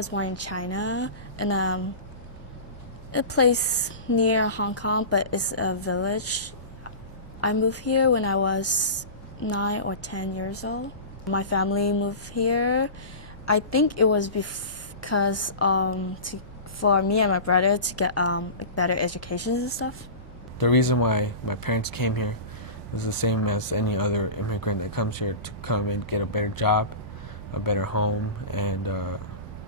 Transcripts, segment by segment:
was born in China, and a place near Hong Kong, but it's a village. I moved here when I was 9 or 10 years old. My family moved here. I think it was because for me and my brother to get better educations and stuff. The reason why my parents came here is the same as any other immigrant that comes here, to come and get a better job, a better home, and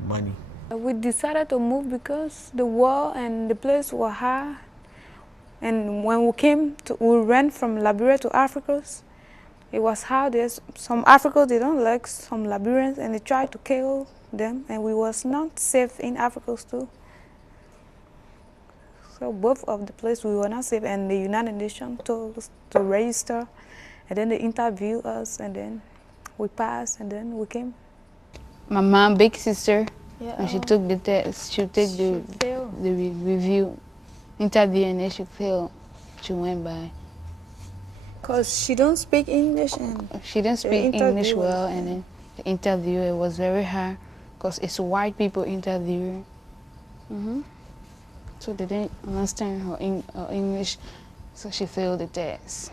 money. We decided to move because the war and the place were hard. And when we ran from Liberia to Africa. It was hard. There's some Africans, they don't like some Liberians, and they tried to kill them, and we was not safe in Africa too. So both of the places we were not safe, and the United Nations told us to register, and then they interviewed us, and then we passed, and then we came. My mom, big sister, Yeah, when she took the test, she took the review interview, and then she failed. She went by. Because she don't speak English, and she didn't speak English well, and then the interview, it was very hard because it's white people interviewing. So they didn't understand her English, so she failed the test.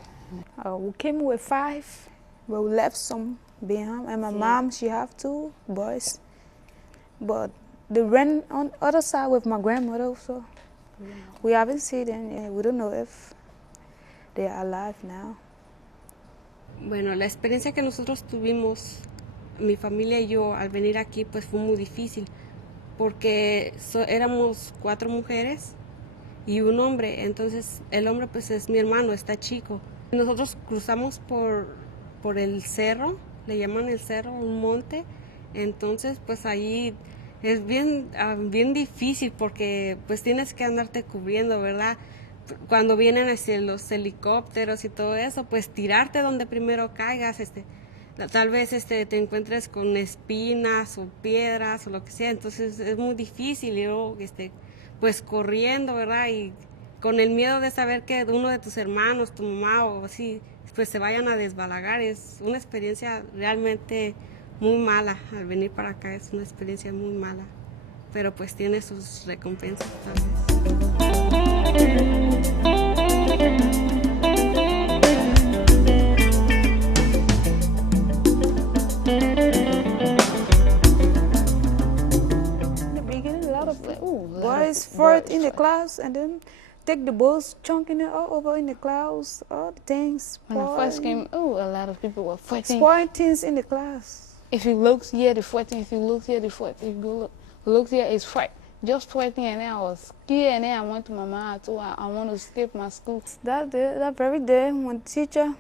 We came with 5, but we left some behind, and my mom, she have 2 boys. But they ran on the other side with my grandmother, so we haven't seen them, and we don't know if they are alive now. Bueno, la experiencia que nosotros tuvimos, mi familia y yo, al venir aquí, pues fue muy difícil, porque éramos 4 mujeres y un hombre. Entonces el hombre pues es mi hermano, está chico. Nosotros cruzamos por el cerro, le llaman el cerro, un monte. Entonces pues ahí es bien difícil, porque pues tienes que andarte cubriendo, ¿verdad? Cuando vienen hacia los helicópteros y todo eso, pues tirarte donde primero caigas, tal vez te encuentres con espinas o piedras o lo que sea. Entonces es muy difícil, y luego pues corriendo, ¿verdad? Y con el miedo de saber que uno de tus hermanos, tu mamá o así, pues se vayan a desbalagar. Es una experiencia realmente muy mala. Al venir para acá es una experiencia muy mala, pero pues tiene sus recompensas tal vez. Boys fought in the clouds, and then take the balls, chunking it all over in the clouds, all the things. When I first came, a lot of people were fighting. Spoiling things in the class. If you look here, the fighting. If you look here, the fight. If you look here, it's fight. Just fighting, and then I was scared, and then I went to my mom. I want to skip my school. That very day, when the teacher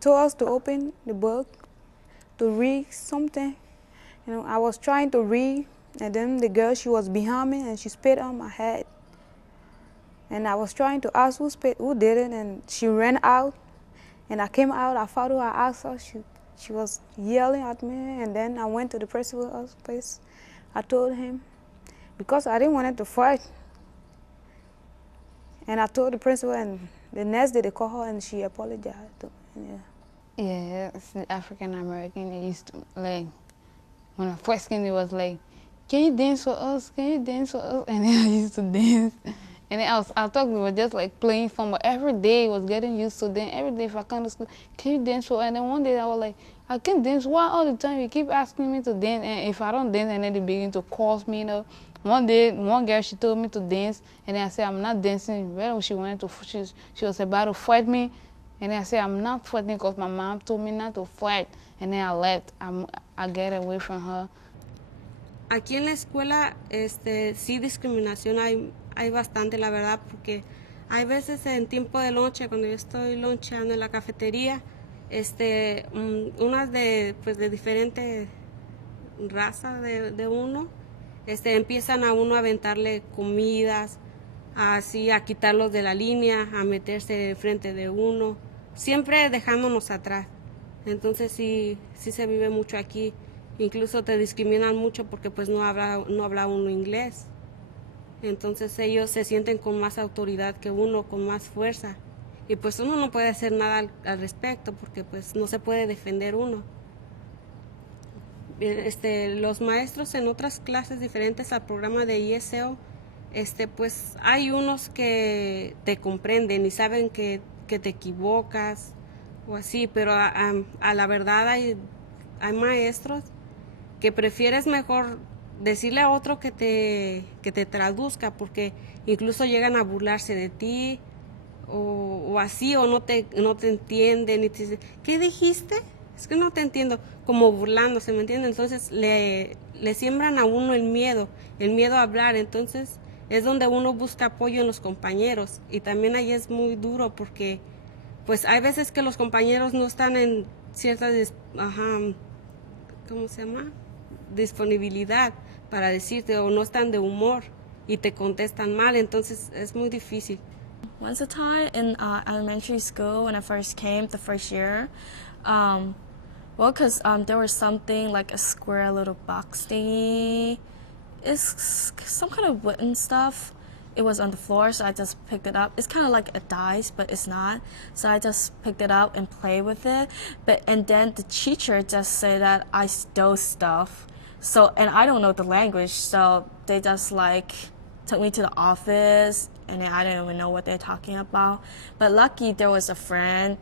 told us to open the book to read something, I was trying to read. And then the girl, she was behind me, and she spit on my head. And I was trying to ask who did it, and she ran out. And I came out, I followed her, I asked her, she was yelling at me. And then I went to the principal's place. I told him, because I didn't want to fight. And I told the principal, and the next day they called her, and she apologized to me. Yeah, it's the African American. They used to, like, when I first came, it was like, can you dance for us? Can you dance for us? And then I used to dance. And then I thought we were just like playing fun, but every day I was getting used to dance. Every day if I come to school, can you dance for us? And then one day I was like, I can dance. Why all the time you keep asking me to dance? And if I don't dance, and then they begin to curse me, One day, one girl, she told me to dance, and then I said, I'm not dancing. Well, she was about to fight me. And then I said, I'm not fighting because my mom told me not to fight. And then I left. I get away from her. Aquí en la escuela, sí, discriminación hay bastante, la verdad, porque hay veces en tiempo de lonche, cuando yo estoy loncheando en la cafetería, unas de diferente raza de uno, empiezan a uno a aventarle comidas, así a quitarlos de la línea, a meterse frente de uno, siempre dejándonos atrás. Entonces sí se vive mucho aquí. Incluso te discriminan mucho porque pues no habla uno inglés. Entonces ellos se sienten con más autoridad que uno, con más fuerza. Y pues uno no puede hacer nada al respecto, porque pues no se puede defender uno. los maestros en otras clases diferentes al programa de ESL, pues hay unos que te comprenden y saben que te equivocas o así, pero a la verdad hay maestros que prefieres mejor decirle a otro que te traduzca, porque incluso llegan a burlarse de ti o así, o no te entienden y te dicen, ¿qué dijiste? Es que no te entiendo, como burlándose, ¿me entiendes? Entonces le siembran a uno el miedo a hablar. Entonces es donde uno busca apoyo en los compañeros, y también ahí es muy duro porque pues hay veces que los compañeros no están en cierta ¿cómo se llama? Disponibilidad para decirte, o no están de humor y te contestan mal, entonces es muy difícil. Once a time in elementary school, when I first came the first year, well, because there was something like a square little box thingy. It's some kind of wooden stuff. It was on the floor, so I just picked it up. It's kind of like a dice, but it's not. So I just picked it up and played with it. And then the teacher just said that I stole stuff. So, and I don't know the language, so they just like took me to the office, and then I didn't even know what they're talking about. But lucky there was a friend.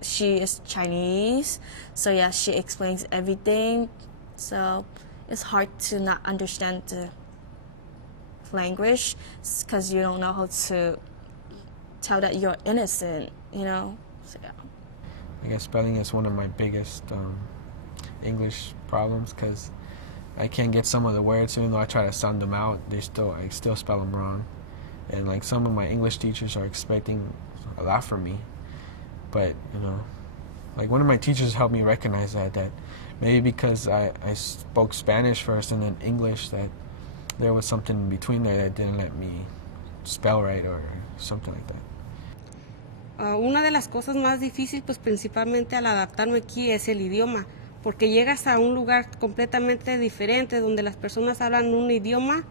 She is Chinese, so yeah, she explains everything. So it's hard to not understand the language because you don't know how to tell that you're innocent, you know? So, yeah. I guess spelling is one of my biggest English problems because I can't get some of the words, even though I try to sound them out, I still spell them wrong. And like some of my English teachers are expecting a lot from me, but you know, like one of my teachers helped me recognize that maybe because I spoke Spanish first and then English, that there was something in between there that didn't let me spell right or something like that. Una de las cosas más difíciles, pues principalmente al adaptarme aquí, es el idioma, porque llegas a un lugar completamente diferente, donde las personas hablan un idioma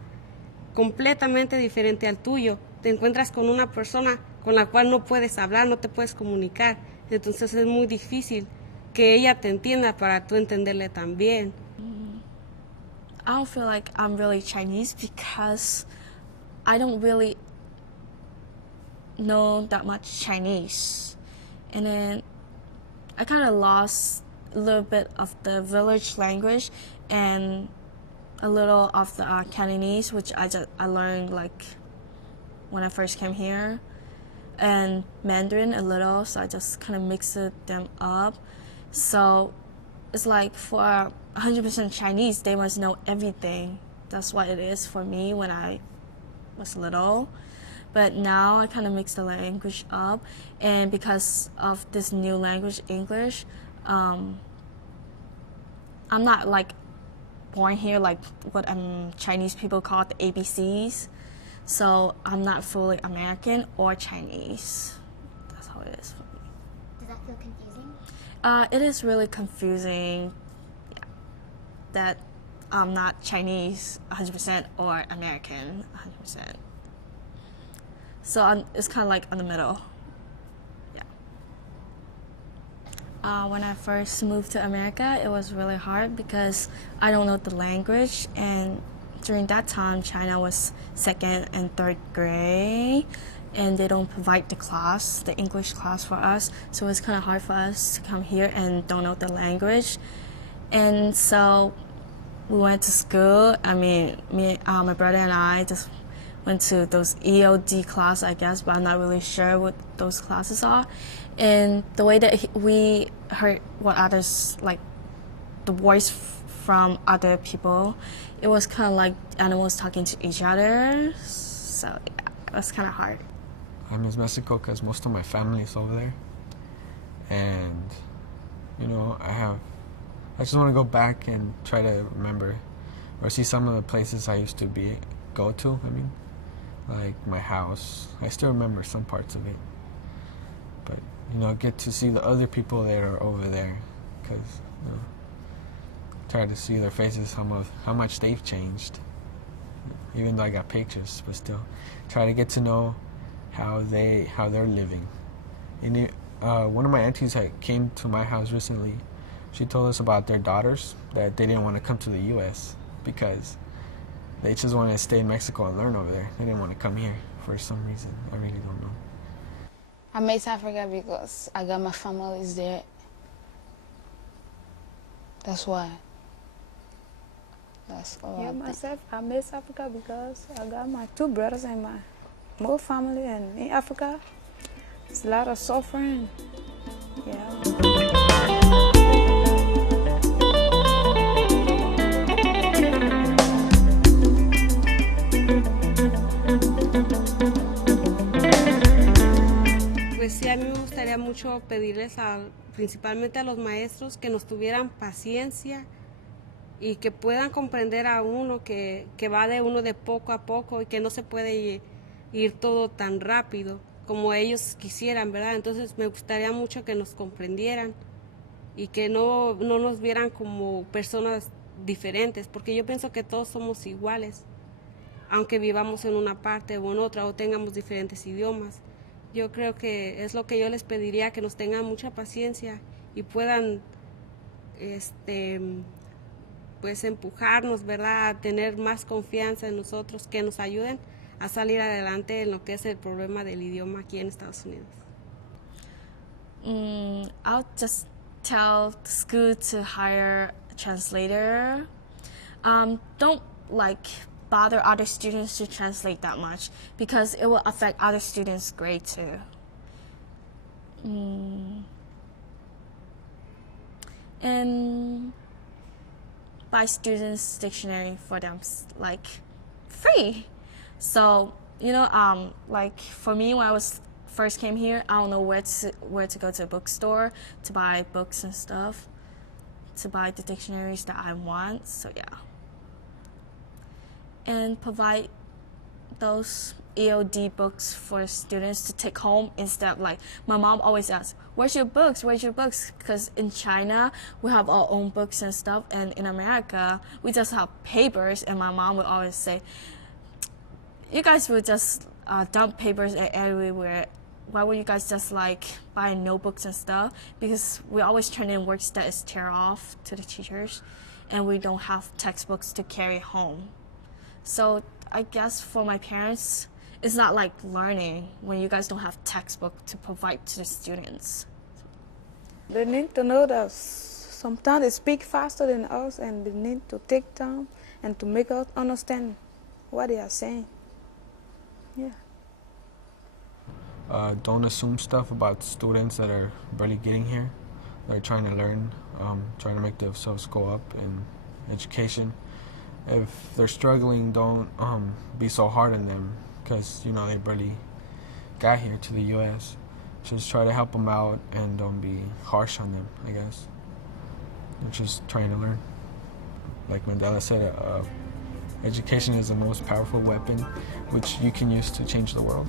completamente diferente al tuyo. Te encuentras con una persona con la cual no puedes hablar, no te puedes comunicar, entonces es muy difícil que ella te entienda para tú entenderle también. I don't feel like I'm really Chinese because I don't really know that much Chinese. And then I kind of lost a little bit of the village language and a little of the Cantonese, which I learned like when I first came here, and Mandarin a little, so I just kind of mixed them up. So it's like for 100% Chinese, they must know everything. That's what it is for me when I was little. But now I kind of mix the language up, and because of this new language, English, I'm not like born here like what Chinese people call the ABCs. So I'm not fully American or Chinese. That's how it is for me. Does that feel confusing? It is really confusing, yeah, that I'm not Chinese 100% or American 100%. So it's kind of like in the middle. Yeah. When I first moved to America, it was really hard because I don't know the language, and during that time, China was 2nd and 3rd grade, and they don't provide the English class for us, so it's kind of hard for us to come here and don't know the language. And so we went to school. I mean, my brother and I just went to those EOD classes, I guess, but I'm not really sure what those classes are. And the way that we heard what others, like the voice from other people, it was kind of like animals talking to each other. So yeah, it was kind of hard. I miss Mexico because most of my family is over there, and you know, I just want to go back and try to remember or see some of the places I used to go to. I mean, like my house. I still remember some parts of it, but you know, get to see the other people that are over there, because you know, try to see their faces, how much they've changed. Even though I got pictures, but still, try to get to know how they're living. And one of my aunties came to my house recently she told us about their daughters, that they didn't want to come to the U.S. because they just wanted to stay in Mexico and learn over there. They didn't want to come here for some reason. I really don't know. I miss Africa because I got my families there. That's why. That's all. Yeah, I think. myself, I miss Africa because I got my 2 brothers and my whole family, and in Africa, it's a lot of suffering. Yeah. Pues sí, a mí me gustaría mucho pedirles principalmente a los maestros que nos tuvieran paciencia y que puedan comprender a uno que va de uno de poco a poco y que no se puede ir todo tan rápido como ellos quisieran, ¿verdad? Entonces me gustaría mucho que nos comprendieran y que no nos vieran como personas diferentes, porque yo pienso que todos somos iguales, aunque vivamos en una parte o en otra o tengamos diferentes idiomas. Yo creo que es lo que yo les pediría, que nos tengan mucha paciencia y puedan pues empujarnos, ¿verdad?, a tener más confianza en nosotros, que nos ayuden a salir adelante en lo que es el problema del idioma aquí en Estados Unidos. I'll just tell the school to hire a translator. Don't bother other students to translate that much because it will affect other students' grade too. And buy students dictionary for them free. So for me, when I was first came here, I don't know where to go to a bookstore to buy books and stuff, to buy the dictionaries that I want. So yeah. And provide those EOD books for students to take home instead of my mom always asks, where's your books? Because in China, we have our own books and stuff, and in America, we just have papers, and my mom would always say, you guys would just dump papers everywhere. Why would you guys just buy notebooks and stuff? Because we always turn in works that is tear off to the teachers, and we don't have textbooks to carry home. So I guess for my parents, it's not like learning when you guys don't have textbook to provide to the students. They need to know that sometimes they speak faster than us, and they need to take time and to make us understand what they are saying. Yeah. Don't assume stuff about students that are barely getting here. They're trying to learn, trying to make themselves go up in education. If they're struggling, don't be so hard on them because, they barely got here to the U.S. Just try to help them out and don't be harsh on them, I guess. They're just trying to learn. Like Mandela said, education is the most powerful weapon which you can use to change the world.